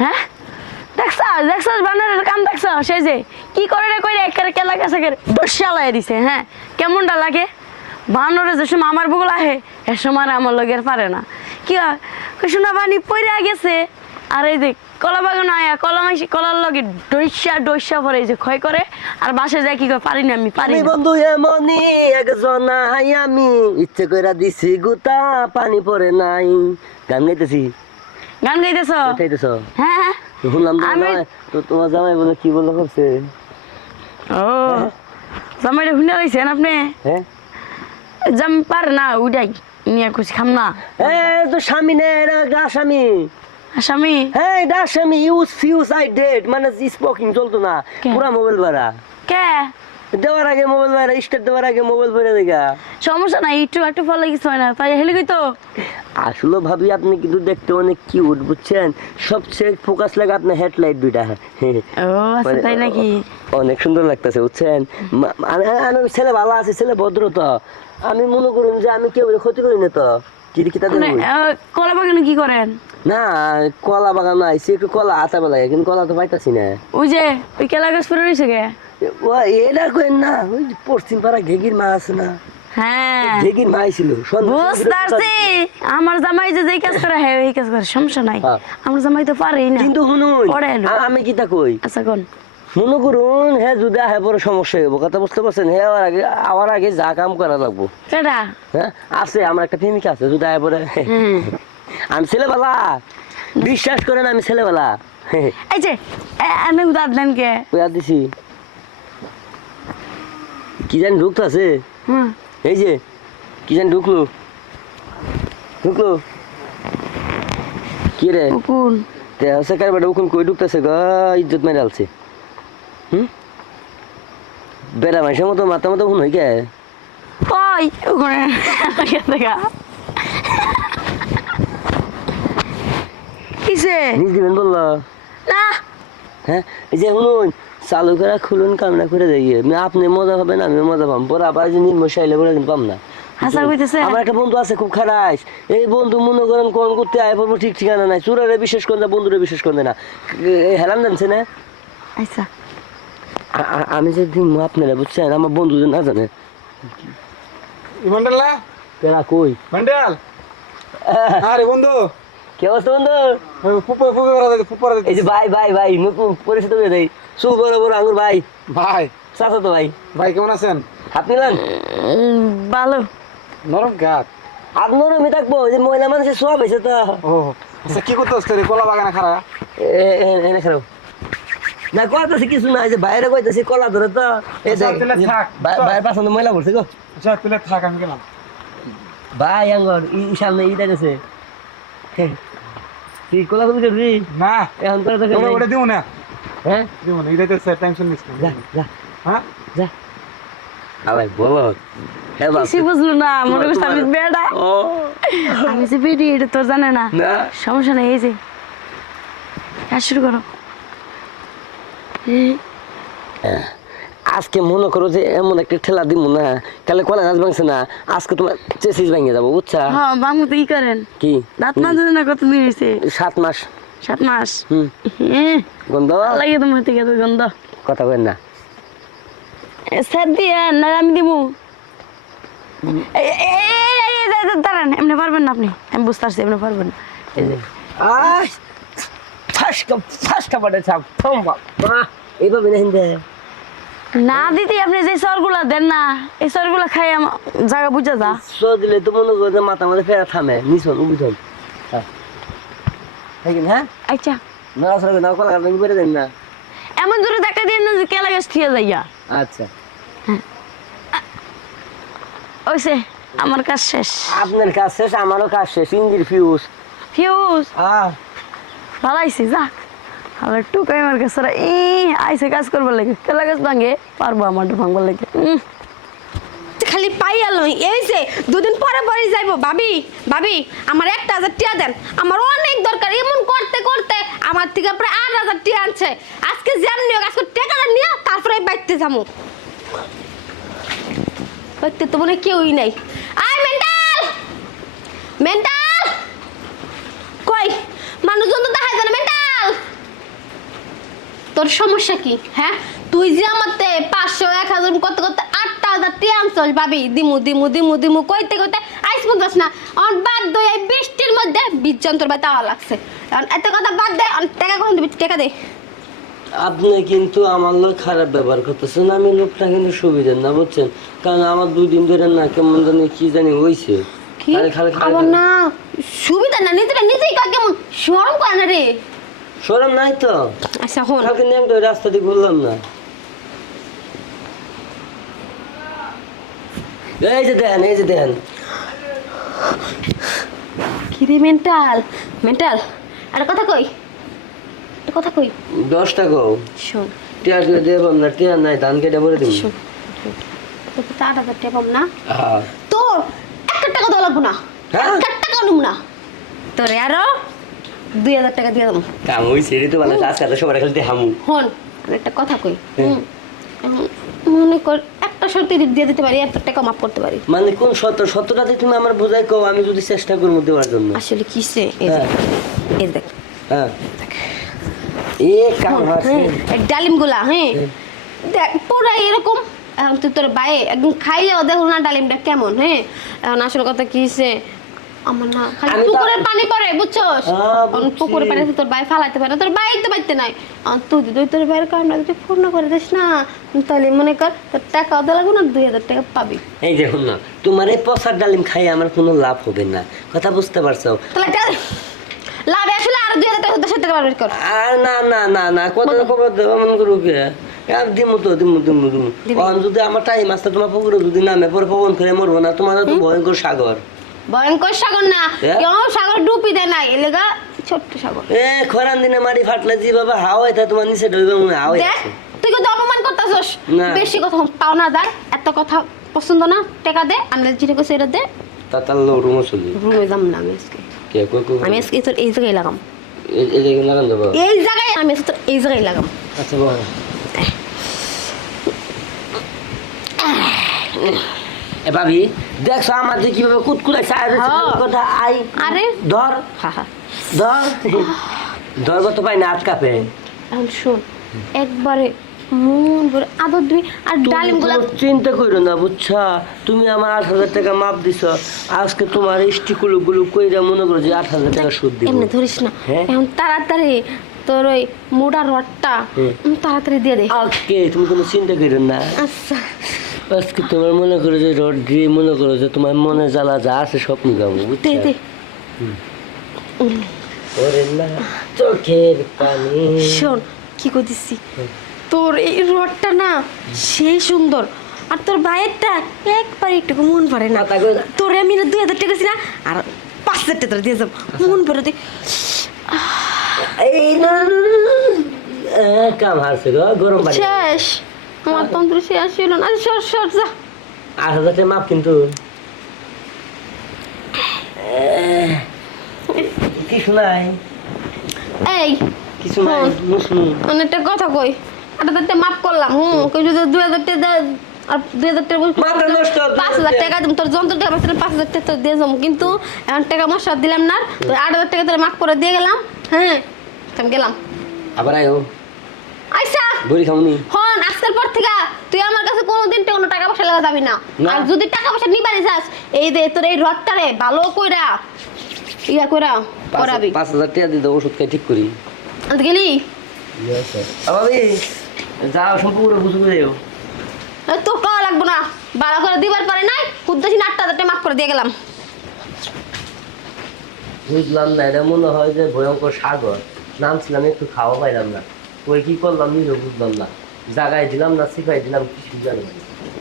হ্যাঁ দেখছ বানরের কাম দেখছ সেই যে কি করে রে কইরে একের কেলা কাছে ডসা লাই দিছে হ্যাঁ কেমনটা লাগে বানরে যে সময় আমার বগল আহে এ সময় আমার লগের পারে না কি হয় শোনা পানি পইরা গেছে আর এই যে কলা বাগান আয়া কলার লগে ডসা পরে যে ক্ষয় করে আর বাসে যায় কি করে পারি না আমি পারি বন্ধু এমনি একজন আমি ইচ্ছে কইরা দিছি গুতা পানি পড়ে নাই গান গাইতেছি গান গাইতেছ হ্যাঁ শুনলাম তো তোমার জামাই বলে কি বলে করছে ও জামাইটা শুনে রয়েছেন আপনি হ্যাঁ জাম পার না উড়াই নিয়ে খুশি খাম না তো স্বামী নে গা স্বামী আসামি হ্যাঁ এটা স্বামী ইউজ আই ডেট মানে স্পোকিং চলতো না পুরা মোবাইল ভাড়া কে দেওয়ার আগে মোবাইল ভাড়া স্টার্ট দেওয়ার আগে মোবাইল ভরে দেখা সমস্যা নাই একটু ফলো কিছু হয় না তাই হেলে কই তো আসলে ভাবি আপনি কিন্তু দেখতে অনেক কিউট বুঝছেন সবচেয়ে ফোকাস লাগে আপনার হেডলাইট দুইটা ও আচ্ছা তাই নাকি অনেক সুন্দর লাগতেছে বুঝছেন ছেলে ভালো আছে ছেলে ভদ্র তো আমি মনে করুন যে আমি কেউ ক্ষতি করি না তো কলা বাগানে কি করেন না কলা বাগান আইসি একটু কলা আতাবে লাগে কিন্তু কলা তো পাইতাছি না ওই যে ওই কেলা গাছ পরে রয়েছে গে এটা কেন না ওই পশ্চিম পাড়া ঘেগির মা আছে না হ্যাঁ ঘেগির মা আইছিল বুঝতে পারছি আমার জামাই যে যেই কাজ করে হ্যাঁ ওই কাজ করে সমস্যা নাই আমার জামাই তো পারেই না কিন্তু শুনুন আমি কি তা কই আচ্ছা কোন মনে করুন হ্যাঁ যদি আহে বড় সমস্যা হইব কথা বুঝতে পারছেন হ্যাঁ আমার আগে যা কাম করা লাগবো কেডা হ্যাঁ আছে আমার একটা প্রেমিকা আছে যদি আহে পরে আমি ছেলেবেলা বিশ্বাস করেন আমি ছেলেবেলা এই যে আমি উদার দেন কে উদার দিছি কি জানি ঢুকতে আছে এই যে কি জানি ঢুকলো কি রে উকুন তে হচ্ছে কার বেটা উকুন কই ঢুকতেছে গা ইজ্জত মেরে আলছে বেড়া মাসের মতো মাথা মতো ফোন হই গে কই ওখানে দেখা কিসে নিজ দিবেন বললো না হ্যাঁ এই যে শুনুন চালু করে খুলুন কামনা করে যাই আপনি মজা পাবেন আমি মজা পাম পরে আবার যে নির্মশা এলে বলে কিন্তু পাম না হাসা কইতেছে আমার একটা বন্ধু আছে খুব খারাপ এই বন্ধু মনে করেন কোন করতে আয় পড়বো ঠিক ঠিকানা নাই চোরারে বিশেষ করে না বন্ধুরে বিশেষ করে না হেরান জানছে না আচ্ছা আমি যে দিন আপনারা বুঝছেন আমার বন্ধু না জানে মন্ডলা কেরা কই মন্ডল আরে বন্ধু কি অবস্থা বন্ধু ফুপা এই যে ভাই নতুন পরিচিত হয়ে যাই চুল বড় বড় আঙুর ভাই ভাই চাচা তো ভাই ভাই কেমন আছেন হাত নিলেন ভালো নরম গাত আপনার আমি থাকবো যে মহিলা মানুষের সব হয়েছে তো ও আচ্ছা কি করতে হচ্ছে কলা বাগানে খারা এনে খারাপ না কইতাছি কিছু না যে বাইরে কইতাছি কলা ধরে তো এই দেখ ভাই পাছন্দ মহিলা বলছে গো আচ্ছা তুলে থাক আমি গেলাম ভাই আঙ্গর সামনে ইটা গেছে তুই কলা কবি করবি না এখন তো ওটা দিব না হ্যাঁ দিব না এটা তো টেনশন নিস যা যা হ্যাঁ যা আলাই বলো কিছু বুঝলো না মনে করছে আমি বেড়া আমি যে বেডি এটা তো জানে না সমস্যা নেই এই যে কাজ শুরু করো আজকে মনে করো যে এমন একটা ঠেলা দিব না কালে কলা গাছ ভাঙছে না আজকে তোমার চেসিস ভেঙে যাবো বুঝছা হ্যাঁ বামু তো ই করেন কি দাঁত মাজে না কত দিন হয়েছে 7 মাস 7 মাস গন্ধ লাগে তোমার থেকে তো গন্ধ কথা বলেন না স্যার দিয়ে না আমি দিব দাঁড়ান এমনি পারবেন না আপনি আমি বুঝতে পারছি এমনি পারবেন ফার্স্টটা পাঠে ছাপ এইভাবে না হিন্দে না দিদি আপনি যে সরগুলা দেন না এই সরগুলা খাই জায়গা বুঝা যা সর দিলে তো মনে করো মাথা মাঝে ফেরা থামে নিছন উবিছন হ্যাঁ আচ্ছা না আসলে না কলা গাছ বেড়ে দেন না এমন জোরে দেখা দিয়ে না যে কেলা গাছ ঠিয়া যাইয়া আচ্ছা ওইসে আমার কাজ শেষ আপনার কাজ শেষ আমারও কাজ শেষ ইঞ্জির ফিউজ ভালাইছি যাক আমার টুকাই আমার কাছে আইসে কাজ করবার লাগে কেলা গাছ ভাঙে পারবো আমারটা ভাঙবার লাগে খালি পাইয়াল এই যে দুদিন পরে পরে যাইবো ভাবি আমার 1000 টাকা দেন আমার অনেক দরকার এমন করতে করতে আমার থেকে প্রায় 8000 টাকা আনছে আজকে যেমনি হোক আজকে টাকাটা নিয়ে তারপরে বাইতে যাবো বাইতে তো মনে কেউই নাই আয় মেন্টাল কই মানুষজন তো দেখা যায় না মেন্টাল তোর সমস্যা কি হ্যাঁ? তুই যে আমার 500 1000 কত কত 8000 টি আনছস ভাবি, দিমু দিমু দিমু দিমু কইতে কইতে আইস পড়ছস না। অন বাদ দই এই বৃষ্টির মধ্যে বিজন তোর বাতা লাগছে। এখন এত কথা বাদ দে, অন টাকা কোন দিবি, টাকা দে। আপনি কিন্তু আমার লোক খারাপ ব্যবহার করতেছেন, আমি লোকটা কিন্তু সুবিধা না বুঝছেন, কারণ আমার 2 দিন ধরে না কেমন জানি কি জানি হয়েছে। কি আবার না সুবিধা না নিতে নিজেই কা কেমন শরম করে না রে। শরম নাই তো, আচ্ছা হন কালকে নিয়ে একটা রাস্তা দিয়ে ঘুরলাম না। এই যে দেন, এই যে দেন। কি রে মেন্টাল মেন্টাল, একটা কথা কই, একটা কথা কই 10 টাকা শোন। টিয়া দিয়ে দেবো না, টিয়া নাই ধান কেটে বলে দিন। শোন তোর তো 8000 টাকা পাম না, হ্যাঁ তোর 1 টাকা দেওয়া লাগবো না, হ্যাঁ? 1 টাকা নিব না, তোর আরো 2000 টাকা দিয়ে দেবো। কাম হয়েছে রে তো, মানে আজকে তো সবার খেলতে হামু। হন আর একটা কথা কই, এখন মনে কর একটা শর্তে দিয়ে দিতে পারি, 1 টাকা মাফ করতে পারি। মানে কোন সত্যটাতে তুমি আমার বোঝাই কও, আমি যদি চেষ্টা করবো দেওয়ার জন্য। আসলে কিসে এই হ্যাঁ। এই দেখ হ্যাঁ এ কাম আছে। এই ডালিমগুলা হ্যাঁ দেখ পুরা এরকম। এখন তুই তোর বাইরে একদম খাইয়াও দেখো না ডালিমটা কেমন। হ্যাঁ এখন আসল কথা কি হইছে, আমার না খালি আমি তো- পুকুরের পানি পড়ে বুঝছস, হ্যাঁ, বুঝছি। পুকুরের পানি তোর বাই ফালাইতে পারে, তোর বাই তো বাইতে নাই। আর তুই যদি তোর বাইরের কারণে যদি ফোন না করে দিস না, তাহলে মনে কর তোর টাকা ওদের লাগবে না, 2000 টাকা পাবি। এই দেখুন না, তোমার এই পচার ডালিম খাই আমার কোনো লাভ হবে না, কথা বুঝতে পারছো? তাহলে লাভে আসলে আর 2000 টাকা তোর সাথে পাবি কর। আর না না না না, কত খবর দেবো মনে করো কে? দিমু তো দিমু দিমু দিমু। দিবি? এখন যদি আমার টাইম আসতে তোমার পুকুরে যদি নামে পরে পবন করে মরবো না, তোমার তো ভয়ঙ্কর সাগর। ভয়ঙ্কর সাগর না, হ্যাঁ? কেউ সাগর ডুবি দেয় না, এলাকা ছোট্ট সাগর। এ খরান দিনে মাটি ফাটলে যেভাবে হাওয়াই থাকে তোমার নিচে ঢুকবে মনে হয় হাওয়াই দেখ আছে। তুই কিন্তু অপমান করতেছস, না। বেশি কথা পাও না দার, এত কথা পছন্দ না, টাকা দে, আনলে যেটা কইছে এটা দে। তাতার লোক রুমো চলি রুমে যাম না আমি আজকে, কে কই কই আমি আজকে তোর এই জায়গায় লাগাম, এই যে লাগান দেবো। এই জায়গায় আমি আজকে তোর এই জায়গায় লাগাম। আচ্ছা বল। এ ভাবি দেখছো আমার যে কিভাবে কুতকুলাইছে আর হ্যাঁ। কথা আই আরে ধর হা হা ধর ধরবো তো পাই না আটকাপে। এখন শোন একবারে মন ভরে আদর দিবি আর ডালিম গুলা। চিন্তা করো না বুঝছা, তুমি আমার 8000 টাকা মাপ দিছ, আজকে তোমার স্টিকুলু গুলো কইরা মনে করো যে 8000 টাকা সুদ দিব। এমনি ধরিস না, হ্যাঁ? এখন তাড়াতাড়ি তোর ওই মোটা রডটা তাড়াতাড়ি দিয়ে দে। ওকে তুমি কোনো চিন্তা করো না, আচ্ছা আজকে তোমার মনে করো যে রড দিয়ে মনে করো যে তোমার মনে জ্বালা যা আছে সব নিগাবো দে বুঝছা। দে। ওরে না চোখের পানি। শোন কি কইতেছি, তোর এই রডটা না সেই সুন্দর, আর তোর বাইরটা একবার একটু মন ভরে না। কথা কই না। তোর আমি না 2000 টাকা ছিল আর 5000 টাকা দিয়ে যাব, মন ভরে দে। এই না কাম হারছে গো, গরম পানি। শেষ আমার তন্ত্র শেষ ছিল না, সর সর যা। 8000 টাকা মাপ কিন্তু কিছু নাই, এই কিছু নাই শোন, মুসলু। অনেকটা কথা কই, 8000 টাকা মাফ করলাম, কেউ যদি 2000 টাকা দেয় আর 2000 টাকা মাথা নষ্ট, 5000 টাকা দিম, তোর যন্ত্র টাকা 5000 টাকা তোর দিয়ে যাবো, কিন্তু এখন টাকা মশা দিলাম না, তো 8000 টাকা তোর মাফ করে দিয়ে গেলাম। হ্যাঁ আমি গেলাম। আবার আয়ো আচ্ছা বড়ি খাওনি। হন আজকের পর থেকে তুই আমার কাছে কোনোদিন কোনো টাকা পয়সা লাগা যাবি না, না। আর যদি টাকা পয়সা নিবারি যাস এই দে তোর এই রডটারে ভালো কইরা ইয়া কইরা করাবি। 5000 টাকা দিয়ে ওষুধ খাই ঠিক করি। আনতে গেলি ভাবি যাও সম্পূর্ণ বুঝে যাও। তোর কওয়া লাগবো না, ভালো করে দিবার পারে নাই, উদ্দেশ্যে 8000 টাকা মাফ করে দিয়ে গেলাম। বুঝলাম না, এটা মনে হয় যে ভয়ঙ্কর সাগর, নামছিলাম একটু খাওয়া পাইলাম না, ওই কি করলাম নিজেও বুঝলাম না, জাগায় দিলাম না সিপাই দিলাম কিছু জানি না।